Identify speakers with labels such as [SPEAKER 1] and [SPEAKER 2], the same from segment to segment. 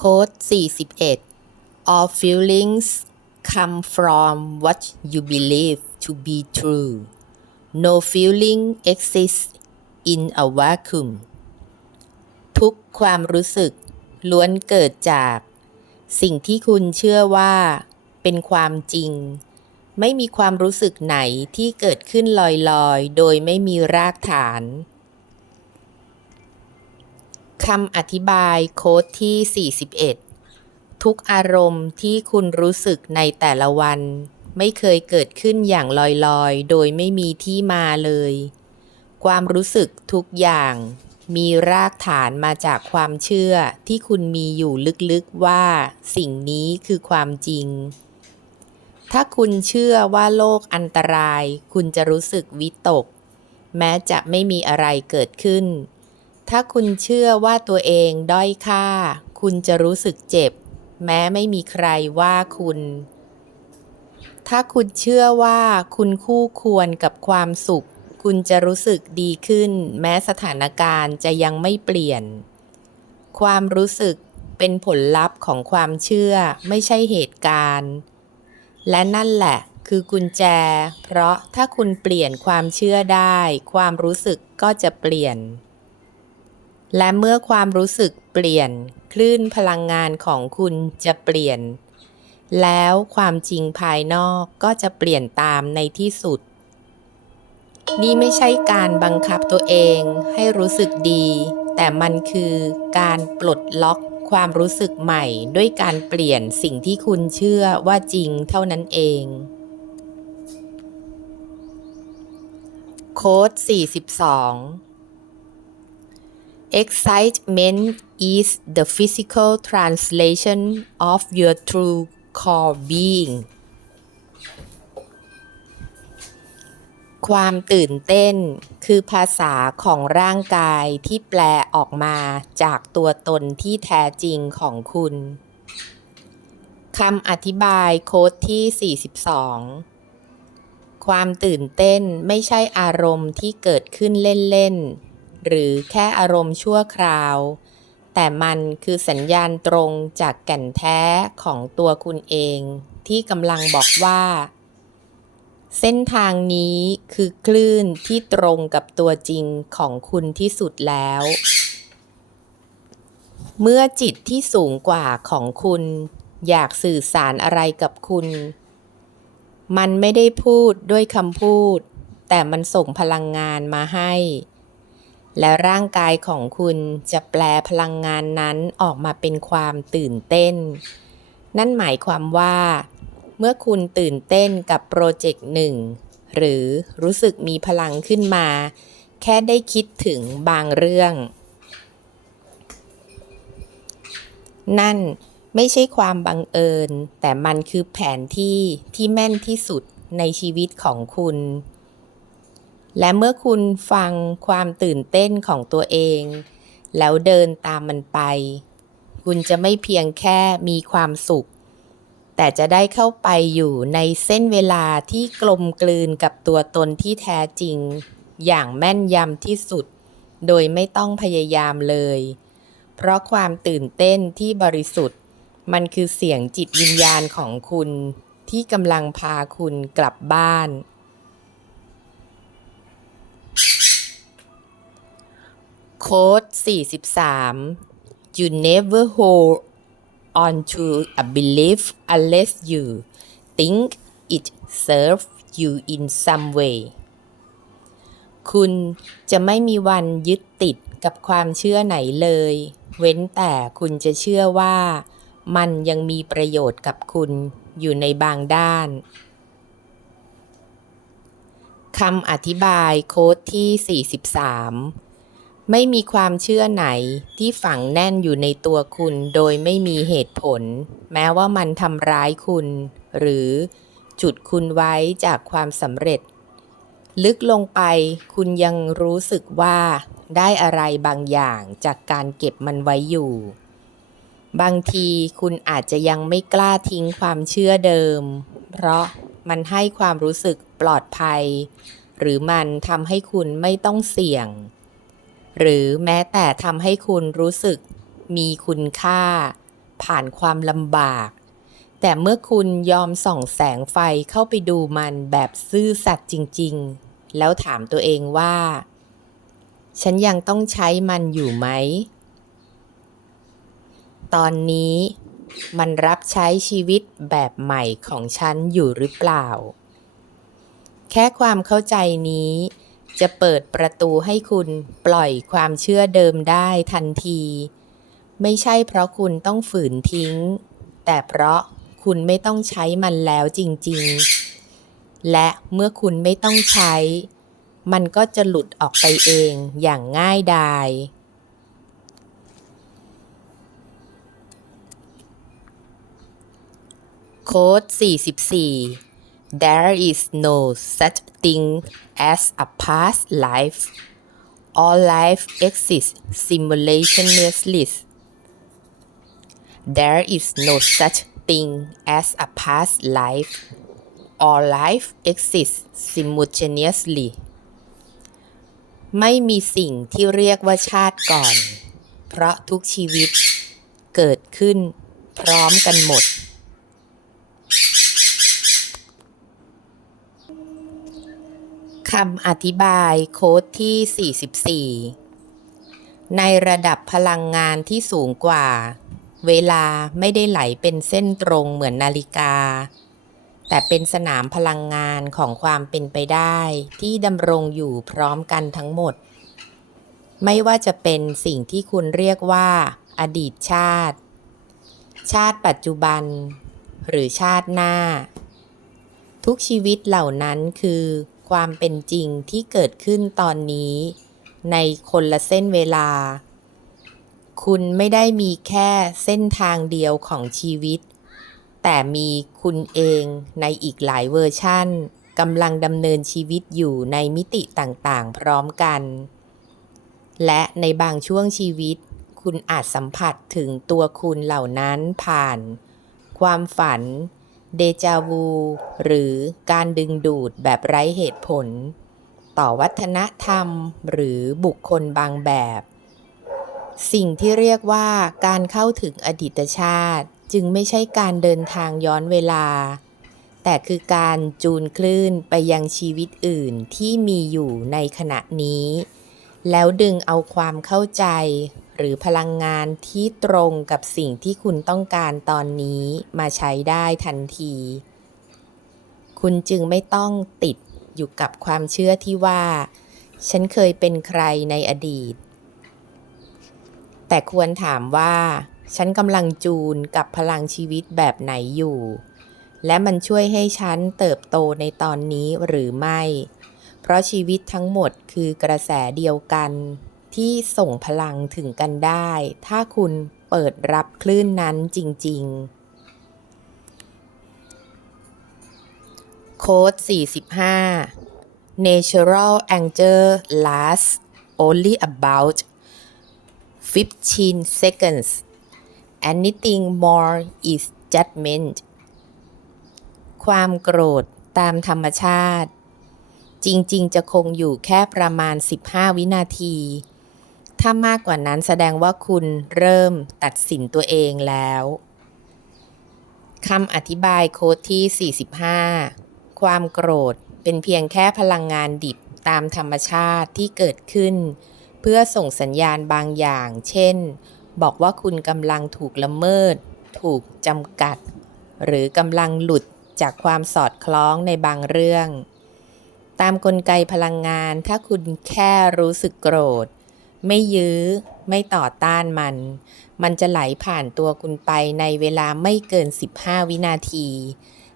[SPEAKER 1] โค้ด41 all feelings come from what you believe to be true no feeling exists in a vacuum ทุกความรู้สึกล้วนเกิดจาก สิ่งที่คุณเชื่อว่า เป็นความจริง ไม่มีความรู้สึกไหนที่เกิดขึ้นลอยๆ โดยไม่มีรากฐาน คำอธิบายโค้ดที่ 41 ทุกอารมณ์ที่คุณรู้สึกในแต่ละวัน ไม่เคยเกิดขึ้นอย่างลอยๆ โดยไม่มีที่มาเลย ความรู้สึกทุกอย่าง มีรากฐานมาจากความเชื่อที่คุณมีอยู่ลึกๆว่า สิ่งนี้คือความจริง ถ้าคุณเชื่อว่าโลกอันตราย คุณจะรู้สึกวิตก แม้จะไม่มีอะไรเกิดขึ้น ถ้าคุณเชื่อว่าตัวเองด้อยค่า คุณจะรู้สึกเจ็บ แม้ไม่มีใครว่าคุณ ถ้าคุณเชื่อว่าคุณคู่ควรกับความสุข คุณจะรู้สึกดีขึ้น แม้สถานการณ์จะยังไม่เปลี่ยน ความรู้สึกเป็นผลลัพธ์ของความเชื่อไม่ใช่เหตุการณ์ และนั่นแหละคือกุญแจ เพราะถ้าคุณเปลี่ยนความเชื่อได้ ความรู้สึกก็จะเปลี่ยน และเมื่อความรู้สึกเปลี่ยนคลื่นพลังงานของคุณจะเปลี่ยน แล้วความจริงภายนอกก็จะเปลี่ยนตามในที่สุด นี่ไม่ใช่การบังคับตัวเองให้รู้สึกดี แต่มันคือการปลดล็อกความรู้สึกใหม่ด้วยการเปลี่ยนสิ่งที่คุณเชื่อว่าจริงเท่านั้นเอง โค้ด 42 Excitement is the physical translation of your true core being ความตื่นเต้นคือภาษาของร่างกายที่แปลออกมาจากตัวตนที่แท้จริงของคุณคำอธิบายโค้ดที่ 42 ความตื่นเต้นไม่ใช่อารมณ์ที่เกิดขึ้นเล่น ๆ หรือแค่อารมณ์ชั่วคราว แต่มันคือสัญญาณตรงจากแก่นแท้ของตัวคุณเอง ที่กำลังบอกว่า เส้นทางนี้คือคลื่นที่ตรงกับตัวจริงของคุณที่สุดแล้ว เมื่อจิตที่สูงกว่าของคุณ อยากสื่อสารอะไรกับคุณ มันไม่ได้พูดด้วยคำพูดแต่มันส่งพลังงานมาให้ และร่างกายของคุณจะแปลพลังงานนั้นออกมาเป็นความตื่นเต้น นั่นหมายความว่า เมื่อคุณตื่นเต้นกับโปรเจกต์หนึ่งหรือรู้สึกมีพลังขึ้นมา แค่ได้คิดถึงบางเรื่อง นั่นไม่ใช่ความบังเอิญ แต่มันคือแผนที่ที่แม่นที่สุดในชีวิตของคุณ และเมื่อคุณฟังความตื่นเต้นของตัวเอง แล้วเดินตามมันไป คุณจะไม่เพียงแค่มีความสุข แต่จะได้เข้าไปอยู่ในเส้นเวลาที่กลมกลืนกับตัวตนที่แท้จริง อย่างแม่นยำที่สุด โดยไม่ต้องพยายามเลย เพราะความตื่นเต้นที่บริสุทธิ์ มันคือเสียงจิตวิญญาณของคุณที่กำลังพาคุณกลับบ้าน โค้ด43 you never hold on to a belief unless you think it serves you in some way คุณจะไม่มีวันยึดติดกับความเชื่อไหนเลย เว้นแต่คุณจะเชื่อว่า มันยังมีประโยชน์กับคุณอยู่ในบางด้านคำอธิบายโค้ดที่ 43 ไม่มีความเชื่อไหนที่ฝังแน่นอยู่ในตัวคุณโดยไม่มีเหตุผล แม้ว่ามันทำร้ายคุณ หรือจุดคุณไว้จากความสำเร็จ ลึกลงไปคุณยังรู้สึกว่าได้อะไรบางอย่างจากการเก็บมันไว้อยู่ บางทีคุณอาจจะยังไม่กล้าทิ้งความเชื่อเดิม เพราะมันให้ความรู้สึกปลอดภัย หรือมันทำให้คุณไม่ต้องเสี่ยง หรือแม้แต่ทำให้คุณรู้สึกมีคุณค่า ผ่านความลำบาก แต่เมื่อคุณยอมส่องแสงไฟเข้าไปดูมันแบบซื่อสัตย์จริง ๆ แล้วถามตัวเองว่า ฉันยังต้องใช้มันอยู่ไหม ตอนนี้มันรับใช้ชีวิตแบบใหม่ของฉันอยู่หรือเปล่า แค่ความเข้าใจนี้ จะเปิดประตูให้คุณปล่อยความเชื่อเดิมได้ทันที ไม่ใช่เพราะคุณต้องฝืนทิ้ง แต่เพราะคุณไม่ต้องใช้มันแล้วจริงๆ และเมื่อคุณไม่ต้องใช้ มันก็จะหลุดออกไปเองอย่างง่ายดายโค้ด44 There is no such thing as a past life all life exists simultaneously There is no such thing as a past life all life exists simultaneously ไม่มีสิ่งที่เรียกว่าชาติก่อน เพราะทุกชีวิตเกิดขึ้นพร้อมกันหมด คำอธิบายโค้ดที่ 44 ในระดับพลังงานที่สูงกว่า เวลาไม่ได้ไหลเป็นเส้นตรงเหมือนนาฬิกา แต่เป็นสนามพลังงานของความเป็นไปได้ที่ดำรงอยู่พร้อมกันทั้งหมด ไม่ว่าจะเป็นสิ่งที่คุณเรียกว่า อดีตชาติ ชาติปัจจุบัน หรือชาติหน้า ทุกชีวิตเหล่านั้นคือ ความเป็นจริงที่เกิดขึ้นตอนนี้ ในคนละเส้นเวลา คุณไม่ได้มีแค่เส้นทางเดียวของชีวิต แต่มีคุณเองในอีกหลายเวอร์ชั่นกำลังดำเนินชีวิตอยู่ในมิติต่างๆ พร้อมกัน และในบางช่วงชีวิต คุณอาจสัมผัสถึงตัวคุณเหล่านั้นผ่าน ความฝัน เดจาวู หรือการดึงดูดแบบไร้เหตุผล ต่อวัฒนธรรมหรือบุคคลบางแบบ สิ่งที่เรียกว่าการเข้าถึงอดีตชาติ จึงไม่ใช่การเดินทางย้อนเวลา แต่คือการจูนคลื่นไปยังชีวิตอื่นที่มีอยู่ในขณะนี้ แล้วดึงเอาความเข้าใจ หรือพลังงานที่ตรงกับสิ่งที่คุณต้องการตอนนี้มาใช้ได้ทันที คุณจึงไม่ต้องติดอยู่กับความเชื่อที่ว่า ฉันเคยเป็นใครในอดีต แต่ควรถามว่า ฉันกำลังจูนกับพลังชีวิตแบบไหนอยู่ และมันช่วยให้ฉันเติบโตในตอนนี้หรือไม่ เพราะชีวิตทั้งหมดคือกระแสเดียวกัน ที่ส่งพลังถึงกันได้ ถ้าคุณเปิดรับคลื่นนั้นจริง ๆ โค้ด 45 Natural anger lasts only about 15 seconds anything more is judgment ความโกรธตามธรรมชาติ จริง ๆ จะคงอยู่แค่ประมาณ 15 วินาที ถ้ามากกว่านั้นแสดงว่าคุณเริ่มตัดสินตัวเองแล้วคำอธิบายโค้ดที่ 45 ความโกรธเป็นเพียงแค่พลังงานดิบตามธรรมชาติที่เกิดขึ้น เพื่อส่งสัญญาณบางอย่าง เช่น บอกว่าคุณกำลังถูกละเมิด ถูกจำกัด หรือกำลังหลุดจากความสอดคล้องในบางเรื่อง ตามกลไกพลังงานถ้าคุณแค่รู้สึกโกรธ ไม่ยื้อ ไม่ต่อต้านมัน มันจะไหลผ่านตัวคุณไปในเวลาไม่เกิน 15 วินาที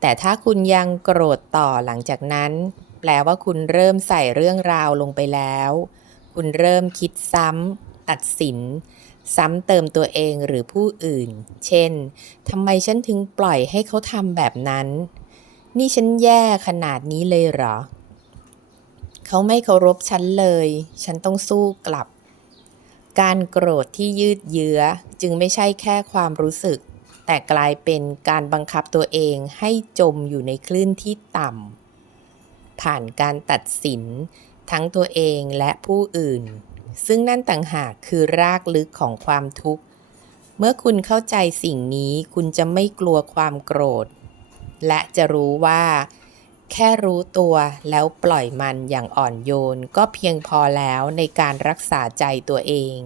[SPEAKER 1] แต่ถ้าคุณยังโกรธต่อหลังจากนั้น แปลว่าคุณเริ่มใส่เรื่องราวลงไปแล้ว คุณเริ่มคิดซ้ำตัดสิน ซ้ำเติมตัวเองหรือผู้อื่น เช่นทำไมฉันถึงปล่อยให้เขาทำแบบนั้น นี่ฉันแย่ขนาดนี้เลยเหรอ เขาไม่เคารพฉันเลย ฉันต้องสู้กลับ การโกรธที่ยืดเยื้อจึงไม่ใช่แค่ความรู้สึก แต่กลายเป็นการบังคับตัวเองให้จมอยู่ในคลื่นที่ต่ำผ่านการตัดสินทั้งตัวเองและผู้อื่น ซึ่งนั่นต่างหากคือรากลึกของความทุกข์ เมื่อคุณเข้าใจสิ่งนี้คุณจะไม่กลัวความโกรธ และจะรู้ว่า แค่รู้ตัวแล้วปล่อยมันอย่างอ่อนโยนก็เพียงพอแล้วในการรักษาใจตัวเอง